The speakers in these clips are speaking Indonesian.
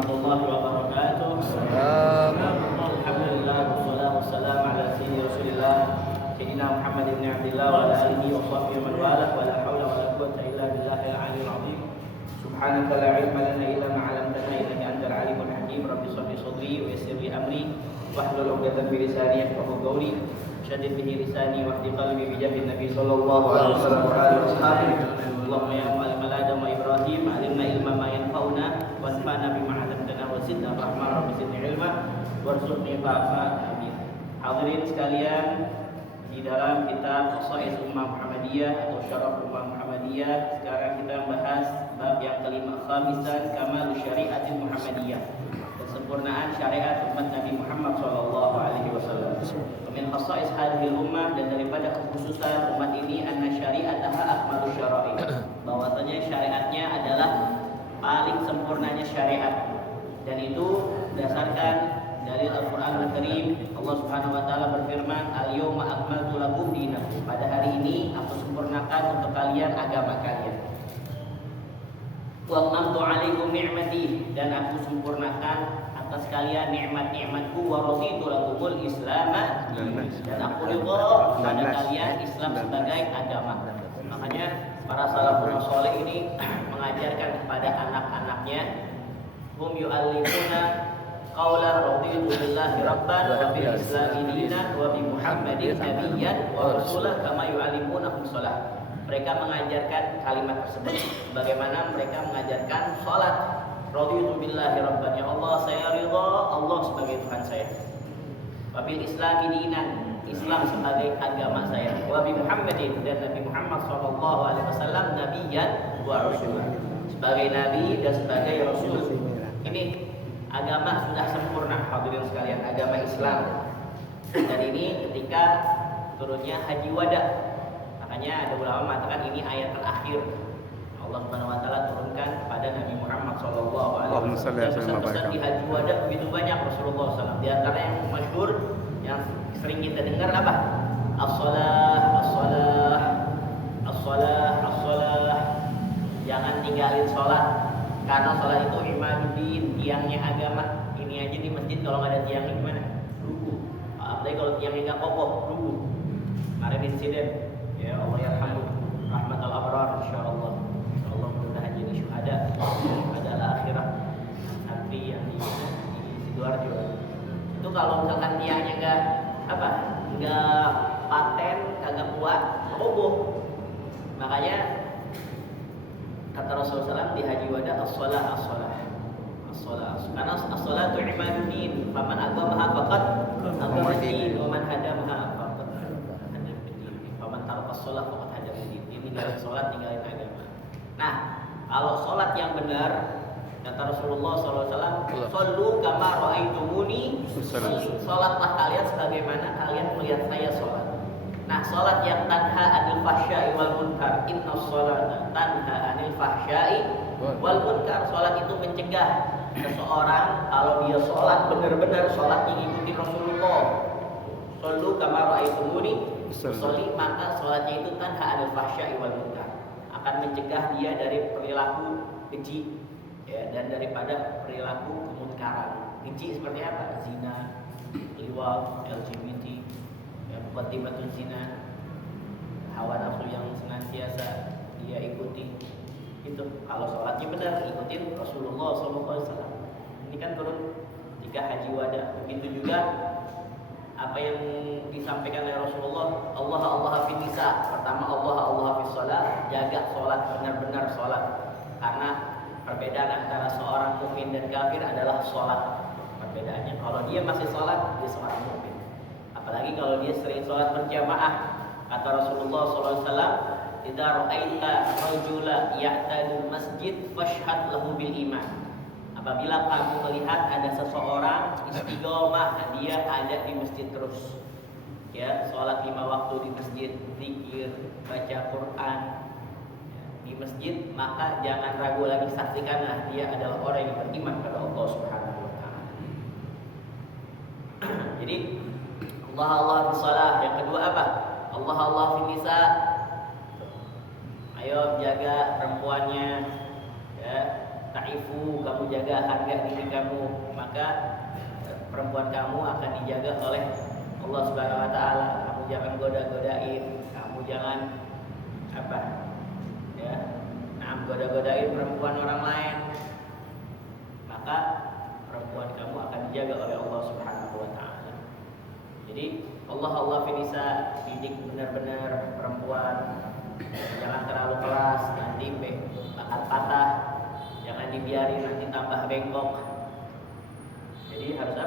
warahmatullahi wabarakatuh. Alhamdulillah wassalatu wassalamu ala sayyidina Rasulillah Sayyidina Muhammad ibn Abdillah wa ala alihi wa sahbihi wa man wala wa la hawla wa la quwwata illa billahil aliyyil azim. Subhanaka la ilma lana illa ma 'allamtana innaka antal alimul hakim. Rabbi shrah li sadri wa yassir li amri wahlul 'uqdatam min lisani yafqahu qawli. Shaddid bihi lisani wahdi qalbi bi jahin nabi sallallahu alaihi wasallam wa alihi washabihi. Allahumma ya mu'allimal Adam wa Ibrahim 'allimna ilma ma yanfa'una wanfa'na bima 'allamtana wa zidna rahmah rabbi zidni ilma warzuqni fa'fa. Amin. Hadirin sekalian, di dalam kitab Khosais Ummah Muhammadiyah atau Syaraf Ummah Muhammadiyah, sekarang kita membahas bab yang kelima, khamisan kamal syariatil Muhammadiyah, kesempurnaan syariat umat Nabi Muhammad sallallahu alaihi wasallam. Min khasais hadhil ummah, dan daripada kekhususan umat ini, anna syariataha akmalus syara'i, bahwasanya syariatnya adalah paling sempurnanya syariat, dan itu berdasarkan dari Al-Quran Al-Karim. Allah Subhanahu wa taala berfirman, "Al-yawma akmaltu lakum dinakum." Pada hari ini aku sempurnakan untuk kalian agama kalian. Wa atmamtu 'alaikum ni'mati, dan aku sempurnakan atas kalian nikmat-nikmatku. Wa raditu lakumul Islam, dan aku ridha pada kalian Islam sebagai agama. Makanya para salafun saleh ini mengajarkan kepada anak-anaknya, hum yu'allimuna qawla raditu billahi rabban wa bil islami dinan wa bi Muhammadin nabiyyan wa rasulan kama yu'allimunahum shalah. Mereka mengajarkan kalimat tersebut sebagaimana mereka mengajarkan salat. Raditu billahi rabban, ya Allah saya ridha Allah sebagai Tuhan saya. Wa bil islami dinan, Islam sebagai agama saya. Wa bi Muhammadin, dan Nabi Muhammad sallallahu alaihi wasallam nabiyyan wa rasulan, sebagai nabi dan sebagai rasul. Ini agama sudah sempurna, hadirin sekalian, agama Islam. Dan ini ketika turunnya haji wada. Makanya ada ulama mengatakan ini ayat terakhir Allah Subhanahu wa taala turunkan kepada Nabi Muhammad sallallahu alaihi wasallam. Pesan di haji wada begitu banyak Rasulullah SAW. Di antara yang masyhur yang sering kita dengar apa? As-shalah, as-shalah, as-shalah, as-shalah. Jangan tinggalin sholat, karena sholat itu imaduddin, tiangnya agama. Ini aja di masjid kalau nggak ada tiangnya gimana? Ruku. Apalagi kalau tiangnya nggak kokoh, ruku. Kemarin insiden, ya Allah yarhamu rahmatal abrar, insyaallah. Insyaallah mudah-mudahan jadi syuhada pada akhirah nanti yang di Sidoarjo. Itu kalau misalkan tiangnya nggak paten, kagak kuat, roboh. Makanya kata Rasulullah SAW di haji wada, as-shalah, as-shalah, as-shalah. Karena as-shalah itu imaduddin, faman agamaha faqad agamaddin, wa man hadamaha faqad hadamaddin, faman taraka as-shalah faqad hadamaddin. Ini tinggalin sholat, tinggalin agama. Nah, kalau sholat yang benar, kata Rasulullah SAW, "Shollu kama ra'aitumuni", sholatlah kalian sebagaimana kalian melihat saya sholat. Nah, sholat yang tanha anil fahsya'i wal munkar, inna sholata tanha anil fahsya'i wal munkar. Sholat itu mencegah seseorang kalau dia sholat benar-benar sholatnya ngikutin Rasulullah. Shollu kama ra'aitumuni, sholli, maka sholatnya itu tanha anil fahsya'i wal munkar, akan mencegah dia dari perilaku keji, ya, dan daripada perilaku kemunkaran. Keji seperti apa? Zina, liwat, LGBT, mukaddimatun zina, hawa nafsu yang senantiasa dia ikuti. Itu kalau sholatnya benar, ikutin Rasulullah SAW. Ini kan turun jika haji wada. Begitu juga apa yang disampaikan oleh Rasulullah, Allah Allah fi nisa. Pertama Allah Allah fi sholat, jaga sholat, benar-benar sholat. Karena perbedaan antara seorang mukmin dan kafir adalah sholat. Perbedaannya kalau dia masih sholat, dia seorang mukmin. Apalagi kalau dia sering sholat berjamaah. Kata Rasulullah SAW, "Idza ra'aita rajula ya'tadul masjid fashhad lahu bil iman." Apabila kamu melihat ada seseorang istiqomah, dia ada di masjid terus, ya, sholat 5 waktu di masjid, zikir, baca Quran, ya, di masjid, maka jangan ragu lagi, saksikanlah dia adalah orang yang beriman kepada Allah Subhanahu wa taala. Jadi Allah Allah fi shalah. Yang kedua apa? Allah Allah fi nisa. Ayo jaga perempuannya, ya, ta'ifu, kamu jaga harga diri kamu, maka perempuan kamu akan dijaga oleh Allah Subhanahu wa taala. Kamu jangan goda-godain, kamu jangan goda-godain perempuan orang lain. Maka perempuan kamu akan dijaga oleh Allah Subhanahu wa taala. Jadi Allah finisa, didik benar-benar perempuan. Jangan terlalu keras, nanti bakal patah. Jangan dibiarin nanti tambah bengkok. Jadi harus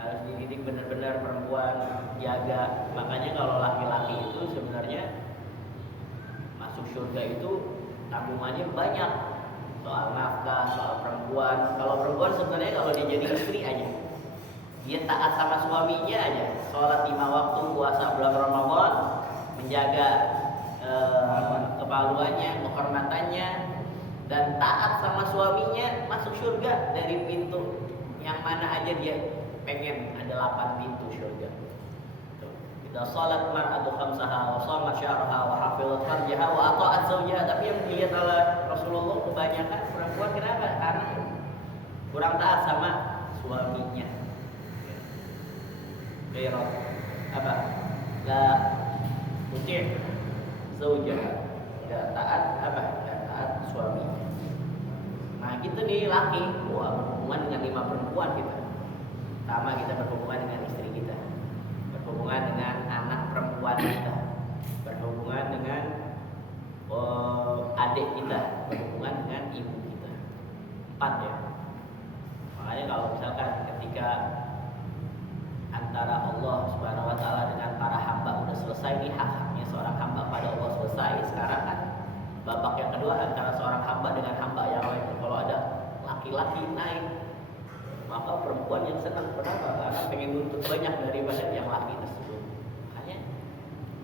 harus dididik benar-benar perempuan, jaga. Makanya kalau laki-laki itu sebenarnya masuk surga itu tanggungannya banyak, soal nafkah, soal perempuan. Kalau perempuan sebenarnya kalau dia jadi istri aja, dia taat sama suaminya aja, sholat 5 waktu, puasa bulan Ramadan, menjaga kemaluannya, kehormatannya, dan taat sama suaminya, masuk surga dari pintu yang mana aja dia pengen. Ada 8 pintu surga. Idza shalat mar'atu khamsaha wa shamat syahraha wa hafizat farjaha wa ata'at zawjaha. Tapi yang dilihat oleh Rasulullah kebanyakan perempuan, kenapa? Karena kurang taat sama suaminya. Gairat la tuti' zawjaha, enggak taat enggak taat suaminya. Nah, kita nih laki, berhubungan dengan 5 perempuan kita. Pertama, kita berhubungan dengan istri kita, berhubungan dengan anak perempuan kita, berhubungan dengan adik kita, berhubungan dengan ibu kita. 4 ya. Makanya kalau misalkan ketika antara Allah Subhanahu wa taala dengan para hamba udah selesai nih, hak-haknya seorang hamba pada Allah selesai. Sekarang kan babak yang kedua antara seorang hamba dengan hamba yang lain. Kalau ada laki-laki naik, maka perempuan yang senang. Kenapa? Karena pengen nuntut banyak daripada yang laki tersebut. Makanya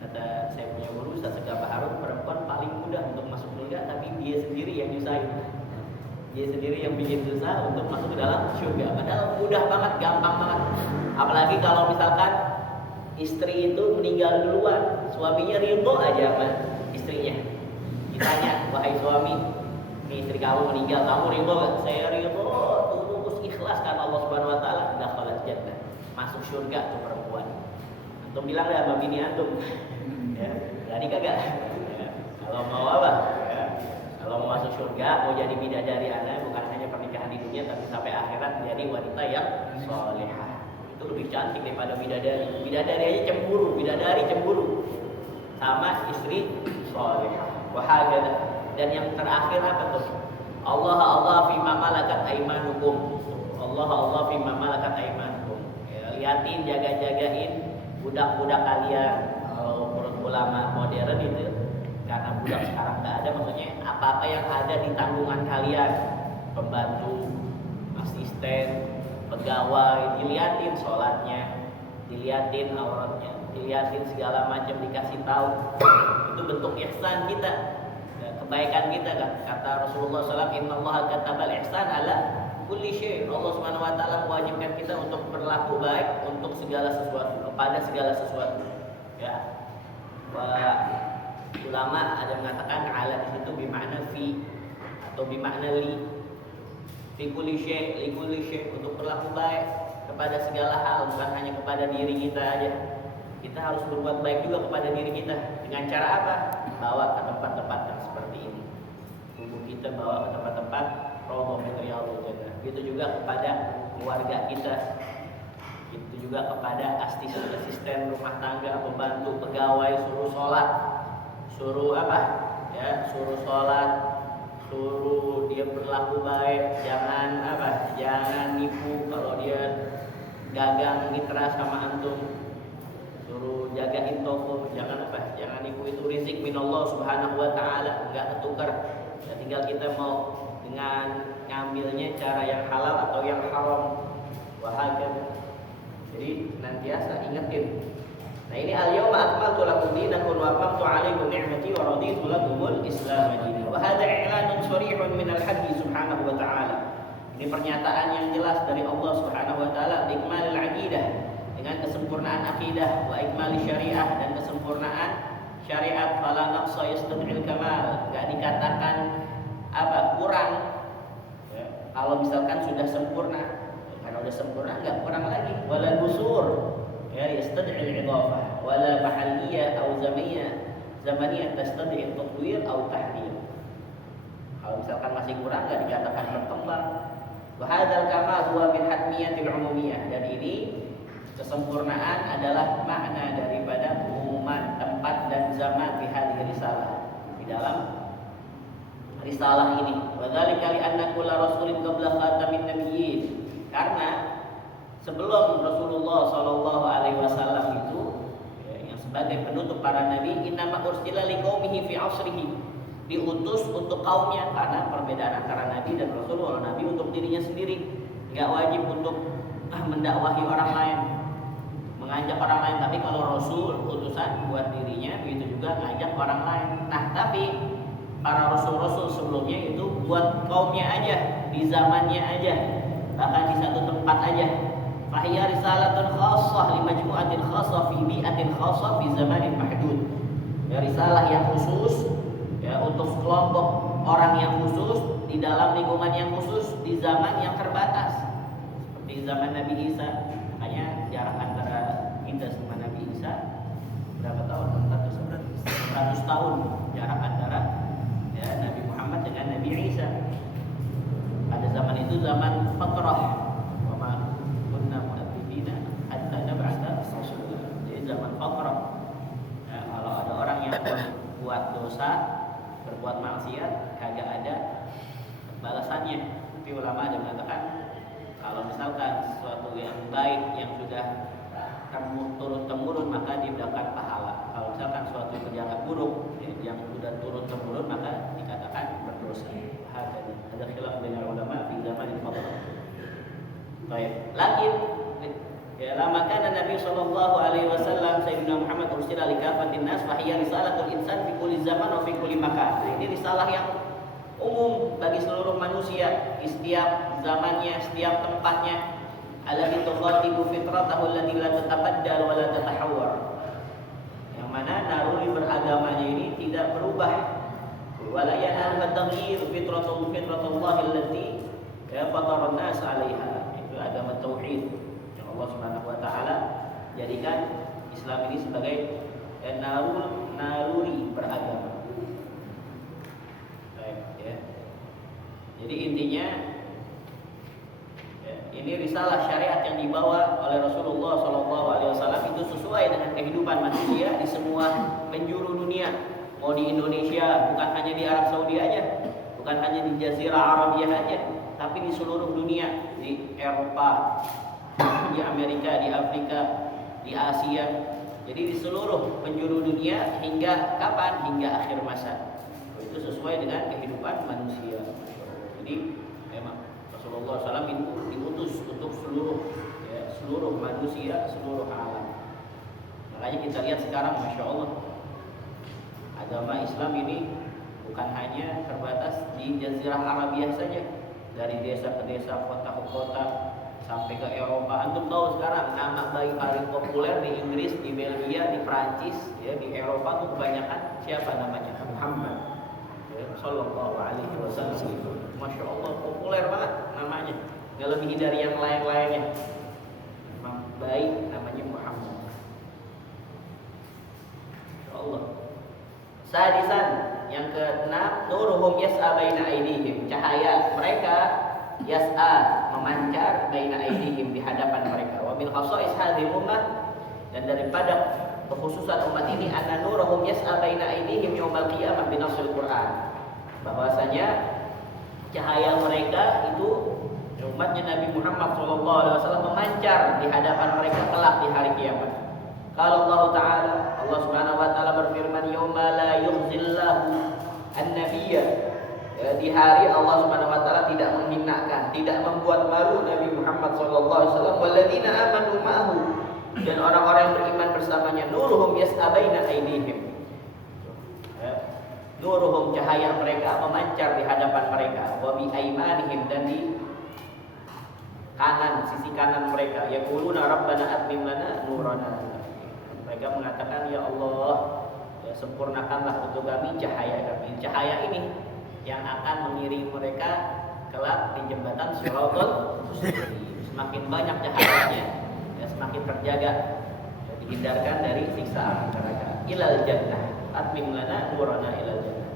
kata saya punya guru Ustaz Segapa Harun, perempuan paling mudah untuk masuk surga, tapi dia sendiri yang nyusahin. Dia sendiri yang bikin susah untuk masuk ke dalam surga. Padahal mudah banget, gampang banget. Apalagi kalau misalkan istri itu meninggal duluan, suaminya ridho aja sama istrinya. Ditanya, wahai suami, ini istri kamu meninggal, kamu ridho gak? Saya ridho, tulus ikhlas karena Allah Subhanahu wa taala. Dakhalat jannah, masuk surga tuh perempuan. Antum bilang dah sama bini antum. Ya, jadi kagak? Ya, kalau mau ya, kalau mau masuk surga, mau jadi bidadari Anda, bukan hanya pernikahan di dunia, tapi sampai akhirat jadi wanita yang solehah. Itu lebih cantik daripada bidadari. Bidadari aja cemburu, bidadari cemburu sama istri solehah. Wahagada. Dan yang terakhir apa tuh? Allah fima malakat aimanukum. Allah fima malakat aimanukum. Ya, liatin, jaga-jagain budak-budak kalian. Kalau menurut ulama modern itu, karena budak sekarang nggak ada, maksudnya apa-apa yang ada di tanggungan kalian, pembantu, asisten, pegawai, diliatin sholatnya, diliatin auratnya, diliatin segala macam, dikasih tahu. Itu bentuk ihsan kita, kebaikan kita kan. Kata Rasulullah SAW, Innallaha katabal ihsan ala kulli syai'. Allah Subhanahu wa taala mewajibkan kita untuk berlaku baik untuk segala sesuatu, kepada segala sesuatu. Ya. Ulama ada mengatakan ala di situ bermakna fi atau bermakna li. Fi kulli syai', li kulli syai', untuk berlaku baik kepada segala hal, bukan hanya kepada diri kita aja. Kita harus berbuat baik juga kepada diri kita. Dengan cara apa? Bawa ke tempat-tempat yang seperti ini. Tubuh kita bawa ke tempat-tempat raudhah min riyadhil jannah. Begitu juga kepada keluarga kita. Begitu juga kepada asisten rumah tangga, pembantu, pegawai, suruh sholat. Suruh apa? Ya, suruh sholat, suruh dia berlaku baik, jangan apa? Jangan nipu kalau dia dagang mitra sama antum. Suruh jagain toko, jangan apa? Jangan nipu, itu rizki minallah Subhanahu wa taala, enggak ketukar. Ya, tinggal kita mau dengan ngambilnya cara yang halal atau yang haram. Wahagad. Jadi nantiasa ingetin. Nah, ini al-yawma akmaltu lakum dinakum wa atmamtu 'alaikum ni'mati wa raditu lakumul Islam dinan. Wa hadha i'lanun sharihun min al-haqq subhanahu wa ta'ala. Ini pernyataan yang jelas dari Allah Subhanahu wa taala, ikmalul aqidah, dengan kesempurnaan akidah, wa ikmalul syariah, dan kesempurnaan syariat. Fala naqsa yastad'il kamal, enggak dikatakan apa? Kurang, kalau misalkan sudah sempurna, karena sudah sempurna nggak kurang lagi. Wala busur, ya yastad'i al-idafah, wala mahalliyah atau zamaniyah tastad'i at-tatwir atau tahdid. Kalau misalkan masih kurang nggak dikatakan berkembang. Wa hadzal kamal huwa min hatmiyatil umumiyah, dan ini kesempurnaan adalah makna daripada pengumuman tempat dan zaman di hadhihi risalah, di dalam risalah ini. Wa dzalika li anna kullu rasulin qabla khatamin nabiyyin, karena sebelum Rasulullah sallallahu alaihi wasallam itu yang sebagai penutup para nabi, innama ursila liqaumihi fi asrihi, diutus untuk kaumnya. Karena perbedaan antara nabi dan rasul, kalau nabi untuk dirinya sendiri, enggak wajib untuk mendakwahi orang lain, mengajak orang lain. Tapi kalau rasul utusan buat dirinya, begitu juga ngajak orang lain. Nah, tapi para rasul-rasul sebelumnya itu buat kaumnya aja, di zamannya aja, bahkan di satu tempat aja. Fahiya risalatun khassah li majmu'atin khassah fi bi'atin khassah fi zamanin mahdud. Ya, risalah yang khusus ya untuk kelompok orang yang khusus di dalam lingkungan yang khusus di zaman yang terbatas, seperti zaman Nabi Isa. Makanya jarak antara kita sama Nabi Isa berapa tahun? 100 tahun jarak antara ya Nabi Muhammad dengan Nabi Isa. Pada zaman itu zaman fatrah, wa ma kunna mu'adzibina hatta nab'atsa rasulan. Jadi zaman fatrah. Ya, kalau ada orang yang buat dosa, berbuat maksiat, kagak ada balasannya. Tapi ulama ada mengatakan kalau misalkan sesuatu yang baik yang sudah turun temurun maka diberikan pahala. Kalau misalkan suatu kerjaan buruk yang sudah turun temurun maka dikatakan berdosa. Ada khilaf dengan ulama di zaman itu. Baik. Lakin ya lama kana Nabi sallallahu alaihi wasallam Sayyidina Muhammad ursila li kafatin nas fa hiya risalatul insan fi kulli zaman wa fi kulli makan. Nah, ini risalah yang umum bagi seluruh manusia di setiap zamannya, setiap tempatnya. Alladhi tukhatibu fitratahu allati la tatabaddal wa la tatahawwar. Yang mana naluri beragamanya ini tidak berubah. Wala yanal taghyir fitratullah allati fatara an-nas 'alaiha. Itu agama tauhid yang Allah Subhanahu wa taala jadikan Islam ini sebagai naluri beragama. Baik, ya. Jadi intinya ini risalah syariat yang dibawa oleh Rasulullah SAW itu sesuai dengan kehidupan manusia di semua penjuru dunia. Mau di Indonesia, bukan hanya di Arab Saudi aja, bukan hanya di Jazirah Arabia aja, tapi di seluruh dunia, di Eropa, di Amerika, di Afrika, di Asia. Jadi di seluruh penjuru dunia hingga kapan? Hingga akhir masa. Itu sesuai dengan kehidupan manusia. Jadi memang Rasulullah SAW itu diutus untuk seluruh manusia, seluruh alam. Makanya kita lihat sekarang, masya Allah, agama Islam ini bukan hanya terbatas di Jazirah Arabia saja, dari desa ke desa, kota ke kota, sampai ke Eropa. Antum tahu sekarang nama bayi paling populer di Inggris, di Belgia, di Prancis, ya, di Eropa tuh kebanyakan siapa namanya? Muhammad. Sallallahu alaihi wasallam. Masya Allah, populer banget namanya, nggak lebih dari yang lain-lainnya. Memang baik namanya Muhammad. Masya Allah. Sadisan, yang keenam, nuruhum yas'a baina aydihim, cahaya mereka yas'a memancar baina aydihim di hadapan mereka. Wa min khasa'is hadhihi ummah, dan daripada kekhususan umat ini, anna nuruhum yas'a baina aydihim yaumal qiyamah bi nasil Qur'an. Bahwasanya cahaya mereka itu umatnya Nabi Muhammad SAW memancar di hadapan mereka kelak di hari kiamat. Kalau Allah Ta'ala, Allah Subhanahu Wa Ta'ala berfirman, "Yawma la yukhzillahu an-nabiyya." Ya, di hari Allah Subhanahu Wa Ta'ala tidak menghinakan, tidak membuat malu Nabi Muhammad SAW. Walladzina amanu ma'ahu, dan orang-orang yang beriman bersamanya. Nuruhum yas'a baina aydihim. Nuruhum, cahaya mereka memancar di hadapan mereka. Wa bi aimanihim, dan di kanan, sisi kanan mereka. Yaquluna rabbana atmim lana nurana. Mereka mengatakan, ya Allah, ya, sempurnakanlah untuk kami cahaya kami. Cahaya ini yang akan mengiringi mereka kelak di jembatan Shiratal Mustaqim. Semakin banyak cahayanya, ya, semakin terjaga, ya, dihindarkan dari siksa neraka. Ilal jannah, atmim lana nurana ilal jannah.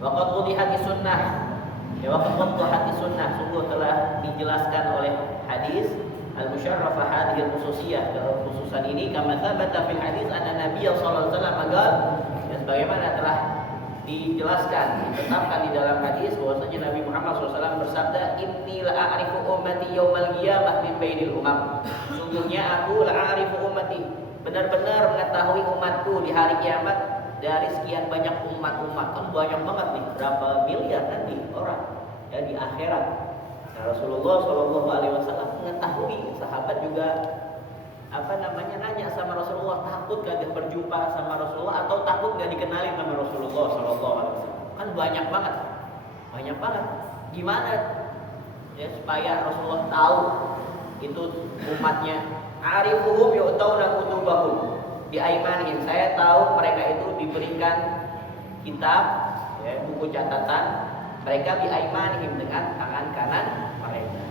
Waqad wudihati sunnah, ya waqad wudihati sunnah, sungguh telah dijelaskan oleh hadis al-musyarrafah hadhihi al-khususiyah, kekhususan ini kama tsabata fil hadis anna Nabiy sallallahu alaihi wasallam qaal, ya sebagaimana telah dijelaskan, ditetapkan di dalam hadis bahwasanya Nabi Muhammad SAW bersabda, inni la'arifu ummati yaumal qiyamah min bainil umam. Sungguhnya aku la'arifu ummati, benar-benar mengetahui umatku di hari kiamat dari sekian banyak umat-umat. Kan banyak banget nih, berapa miliar nanti orang ya di akhirat. Nah, Rasulullah SAW mengetahui, sahabat juga nanya sama Rasulullah, takut kagak berjumpa sama Rasulullah atau takut gak dikenalin sama Rasulullah SAW. Kan banyak banget. Gimana ya supaya Rasulullah tahu itu umatnya? Arifuhum yu'tawna kutubahum bi aimanihim. Saya tahu mereka itu diberikan kitab, ya, buku catatan mereka bi aimanihim dengan tangan kanan mereka.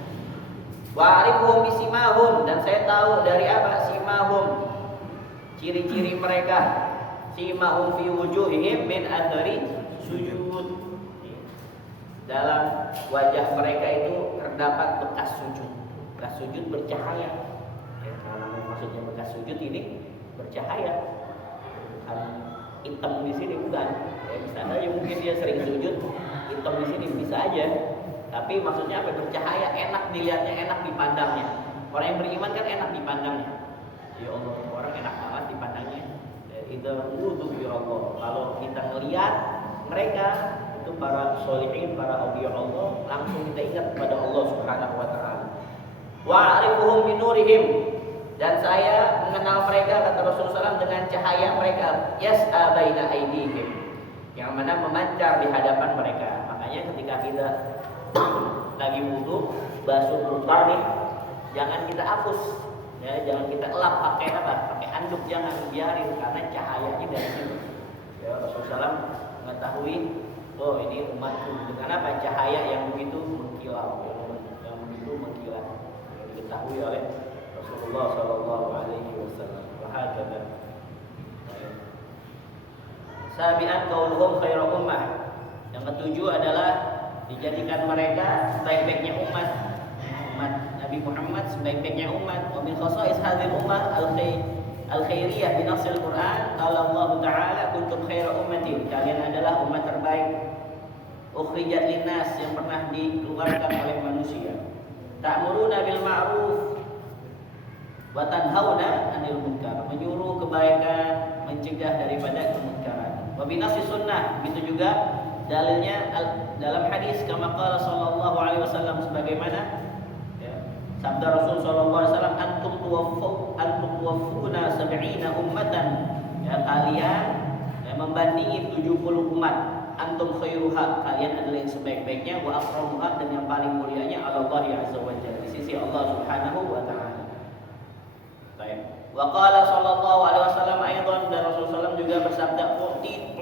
Wa arifuhum bisimahum, dan saya tahu dari apa simahum, ciri-ciri mereka. Simahum fi wujuhihim min athari sujud. Dalam wajah mereka itu terdapat bekas sujud. Bekas sujud bercahaya. Ya, maksudnya bekas sujud ini bercahaya. Bukan hitam di sini, bukan. Ya, bisa aja mungkin dia sering sujud, hitam di sini bisa aja. Tapi maksudnya apa? Bercahaya, enak dilihatnya, enak dipandangnya. Orang yang beriman kan enak dipandangnya. Ya Allah, orang enak banget dipandangnya. Itu wudhu ya Allah. Kalau kita ngelihat mereka itu para sholihin, para auliya Allah, langsung kita ingat kepada Allah Subhanahu wa taala. Wa arifuhum bi nurihim, dan saya mengenal mereka, kata Rasulullah SAW, dengan cahaya mereka. Yas'a baina aydihim, yang mana memancar di hadapan mereka. Makanya ketika kita lagi wudu, basuh muka nih, jangan kita hapus, ya, jangan kita elap pakai pakai anduk, jangan biarin, karena cahayanya dari situ. Ya, Rasulullah SAW mengetahui, oh ini umatku dengan apa? Cahaya yang begitu mengkilau, yang begitu mengkilat, yang diketahui oleh Rasulullah SAW. Wahakata. Sabi'an qauluhum khairu ummah. Yang ketujuh adalah dijadikan mereka sebaik-baiknya umat Nabi Muhammad, sebaik-baiknya umat. Wa min khasa'is hadhil ummah al-khairiyah bi nasil Quran, qala Allah Ta'ala kuntum khairu ummatin, kalian adalah umat terbaik ukhrijat linnas, yang pernah dikeluarkan oleh manusia. Ta'muruna bil ma'ruf wa tanhauna 'anil munkar, menyuruh kebaikan, mencegah daripada kemunkaran. Wa bi nasis sunnah, begitu juga dalilnya dalam hadis kama qala sallallahu alaihi wasallam, sebagaimana ya, sabda Rasul sallallahu alaihi wasallam, antum tuwaffuna 70 ummatan, ya, kalian ya, membandingi 70 umat. Antum khairuha, kalian adalah yang sebaik-baiknya, wa akramuha, dan yang paling mulianya Allah azza wa jalla, di sisi Allah Subhanahu wa taala. Baik. Wa qala sallallahu alaihi wasallam aidan, dan Rasulullah SAW juga bersabda,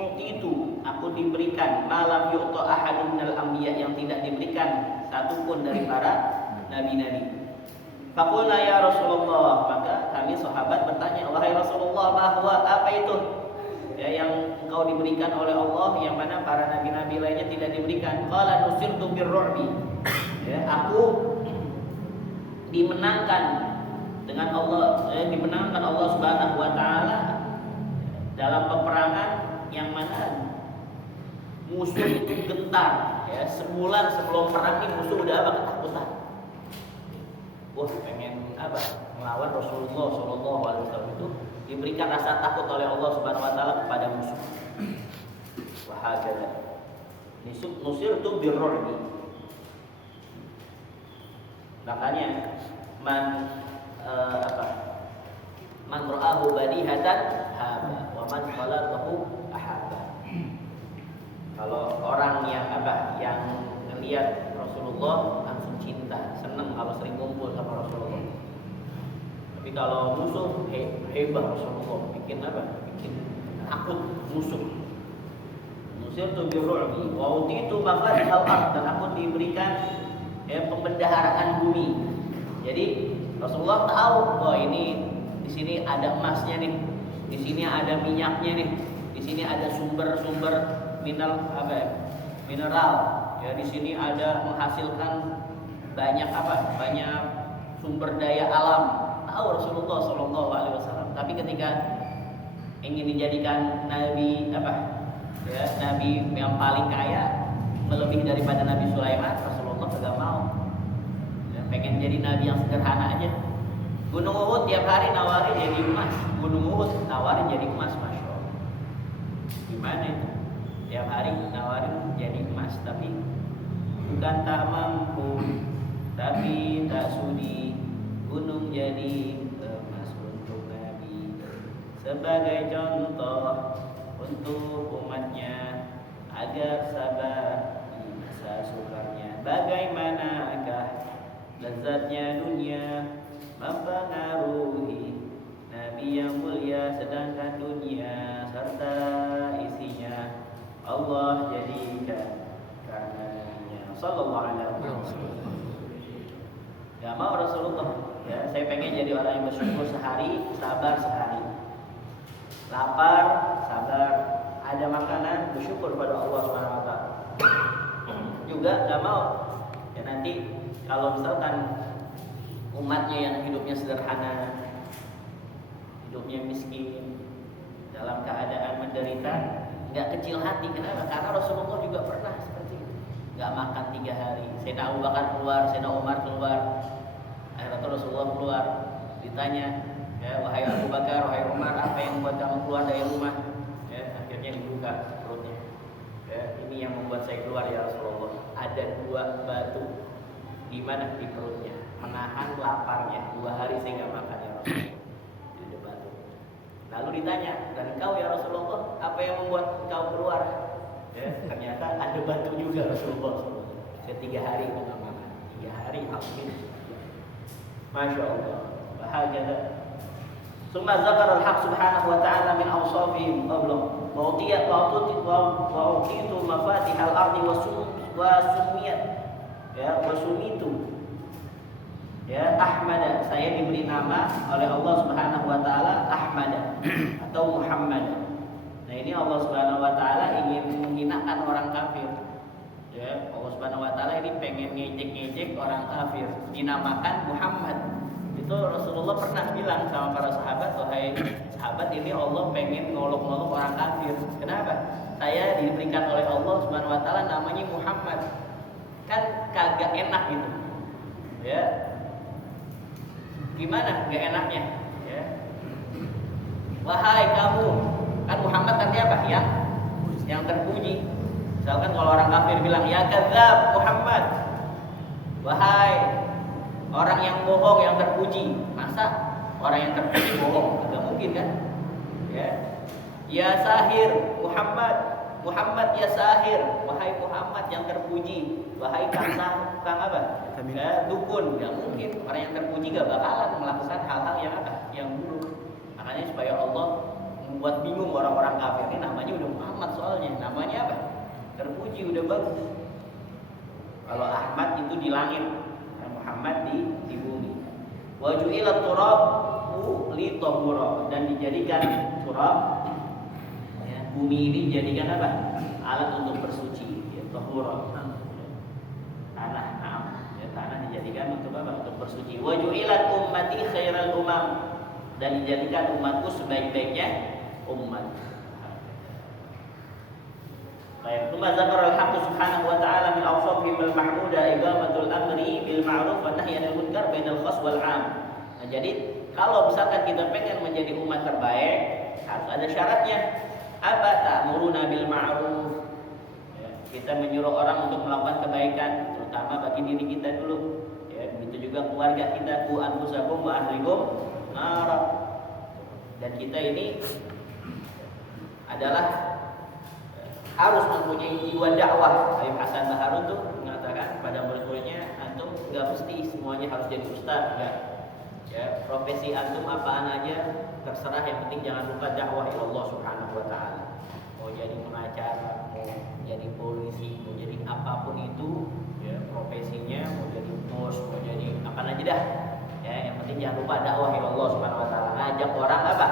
utitu, aku diberikan malam yu'ta ahadun minal anbiya, yang tidak diberikan satupun dari para nabi-nabi. Faqulna ya Rasulullah, maka kami sahabat bertanya, wahai Rasulullah, ma huwa, apa itu ya yang engkau diberikan oleh Allah, yang mana para nabi-nabi lainnya tidak diberikan? Qala nusirtu birru'bi, ya, aku dimenangkan dengan Allah, dimenangkan Allah Subhanahu wa taala dalam peperangan yang mana musuh itu gentar, ya, sebulan sebelum perang ini musuh udah ketakutan. Wah, pengen melawan Rasulullah SAW, itu diberikan rasa takut oleh Allah Subhanahu wa taala kepada musuh. Wahakata. Nusirtu birru'bi. Makanya man ra'ahu badihatan haba wa man khalaqahu ahaba. Kalau orang yang ngelihat Rasulullah langsung cinta, senang kalau sering kumpul sama Rasulullah. Tapi kalau musuh, hebat Rasulullah, bikin takut musuh Nusirtu birru'bi wa utitu mafatihal ard, dan aku diberikan pembendaharaan bumi. Jadi Rasulullah tahu, oh ini di sini ada emasnya nih, di sini ada minyaknya nih, di sini ada sumber-sumber mineral, ya di sini ada menghasilkan banyak sumber daya alam. Tahu Rasulullah Shallallahu Alaihi Wasallam. Tapi ketika ingin dijadikan nabi nabi yang paling kaya, melebihi daripada Nabi Sulaiman, Rasulullah tidak mau. Ya, pengen jadi nabi yang sederhana aja. Gunung Uhud tiap hari nawarin jadi emas. Gunung Uhud nawarin jadi emas, masya Allah. Gimana itu? Tiap hari nawarin jadi emas, tapi bukan tak mampu, tapi tak sudi gunung jadi emas untuk Nabi, sebagai contoh untuk umatnya agar sabar di masa sukarnya. Bagaimanakah lezatnya dunia mempengaruhi Nabi yang mulia, sedangkan dunia serta isinya Allah jadikan karenanya. Sallallahu alaihi wasallam. Gak mau Rasulullah. Ya, saya pengen jadi orang yang bersyukur sehari, sabar sehari. Lapar, sabar. Ada makanan, bersyukur pada Allah Subhanahu wa taala. Juga gak mau ya nanti kalau misalkan umatnya yang hidupnya sederhana, hidupnya miskin, dalam keadaan menderita, nggak kecil hati. Kenapa? Karena Rasulullah juga pernah seperti itu, nggak makan 3 hari. Sayyidina Abu Bakar keluar, Sayyidina Umar keluar, akhirnya Rasulullah keluar, ditanya, ya wahai Abu Bakar, wahai Umar, apa yang membuat kamu keluar dari rumah? Ya, akhirnya dibuka perutnya. Ya, ini yang membuat saya keluar ya Rasulullah. Ada 2 batu di mana di perutnya, menahan laparnya. 2 hari saya nggak makan ya Rasulullah. Di batu. Lalu ditanya, dan engkau ya Rasulullah, apa yang membuat engkau keluar? Ya, ternyata ada batu juga Rasulullah. Saya 3 hari nggak makan. 3 hari hampir. Masya Allah. Bahagia. Summa zakar al-haq subhanahu wa ta'ala min awsafihim qabla wa utitu mafatihal ardi wa sumiyat ya wa sumitu ya Ahmad, saya diberi nama oleh Allah Subhanahu wa taala Ahmad atau Muhammad. Nah, ini Allah Subhanahu wa taala ingin menghinakan orang kafir. Ya, Allah Subhanahu wa taala ini pengen ngejek-ngejek orang kafir, dinamakan Muhammad. Itu Rasulullah pernah bilang sama para sahabat, wahai sahabat, ini Allah pengen ngolok-ngolok orang kafir. Kenapa? Saya diberikan oleh Allah Subhanahu wa taala namanya Muhammad. Kan kagak enak gitu. Ya. Gimana gak enaknya? Ya. Wahai kamu, kan Muhammad artinya apa? Ya, yang terpuji. Misalkan kalau orang kafir bilang ya kadzab Muhammad, wahai orang yang bohong yang terpuji. Masa orang yang terpuji bohong? Tidak mungkin kan? Ya sahir Muhammad, Muhammad ya sahir, wahai Muhammad yang terpuji, wahai kang apa? Ya, dukun. Gak mungkin, orang yang terpuji gak bakalan melakukan hal-hal yang apa? Yang buruk. Makanya supaya Allah membuat bingung orang-orang kafir, ini namanya udah Muhammad soalnya, namanya apa? Terpuji, udah bagus. Kalau Ahmad itu di langit, Muhammad di bumi. Wa ju'ilat turabu li tahura, dan dijadikan turab ya, bumi ini dijadikan apa? Alat untuk bersuci, ya, tahura. Tanah, ya, tanah dijadikan untuk apa? Untuk bersuci. Wa ju'ilat ummati khairal umam, dan dijadikan umatku sebaik-baiknya umat. Baik, thumma zakara al-haqq subhanahu wa ta'ala min awsafihim al-mahmuda iqamatul amri bil ma'ruf wa nahyi 'anil munkar bainal khas wal 'am. Nah, jadi kalau misalkan kita pengen menjadi umat terbaik, harus ada syaratnya. Apa? Ta'muruna bil ma'ruf. Ya, kita menyuruh orang untuk melakukan kebaikan, terutama bagi diri kita dulu. Ya, begitu juga keluarga kita, qu anfusakum wa ahlikum nar. Dan kita ini adalah harus mempunyai jiwa dakwah. Habib Hasan Baharun tuh mengatakan pada murid-muridnya, antum nggak mesti semuanya harus jadi ustaz, enggak. Ya, profesi antum apaan aja terserah, yang penting jangan lupa dakwah Allah Subhanahu wa taala. Mau jadi pengacara, mau jadi polisi, mau jadi apapun itu, ya profesinya, mau jadi bos, mau jadi apa aja dah. Ya, yang penting jangan lupa dakwah Allah Subhanahu wa taala. Ngajak orang apa?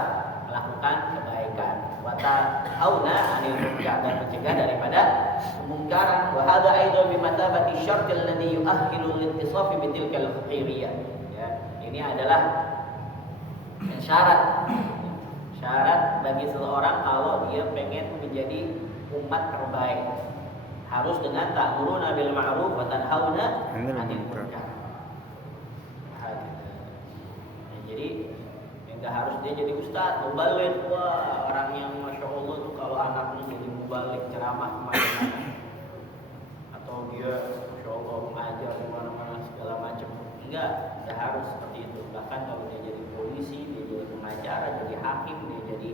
Melakukan kebaikan. Wa ta'auna 'anil munkar, dan mencegah daripada kemungkaran. Wa hadza aidan bi matabati syartil ladzi yu'akhilu al-ittisaf bi tilkal khairiyah. Ya, ini adalah syarat bagi seseorang kalau dia pengen menjadi umat terbaik, harus dengan ta'muruna bil ma'ruf wa tanhauna 'anil munkar. Jadi enggak harus dia jadi ustaz, mubalik. Wah, orang yang masya Allah tuh kalau anaknya jadi mubalik, ceramah kemana-mana, atau dia masya Allah mengajar di mana-mana segala macam. Enggak harus seperti itu. Bahkan kalau dia jadi polisi, dia jadi pengacara, jadi hakim, dia jadi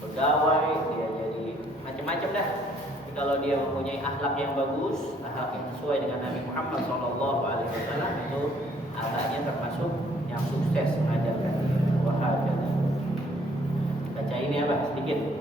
pegawai, dia jadi macam-macam dah. Tapi kalau dia mempunyai akhlak yang bagus, akhlak yang sesuai dengan Nabi Muhammad SAW, itu agaknya termasuk yang sukses mengajarkan dia. Wahai, baca ini apa sedikit.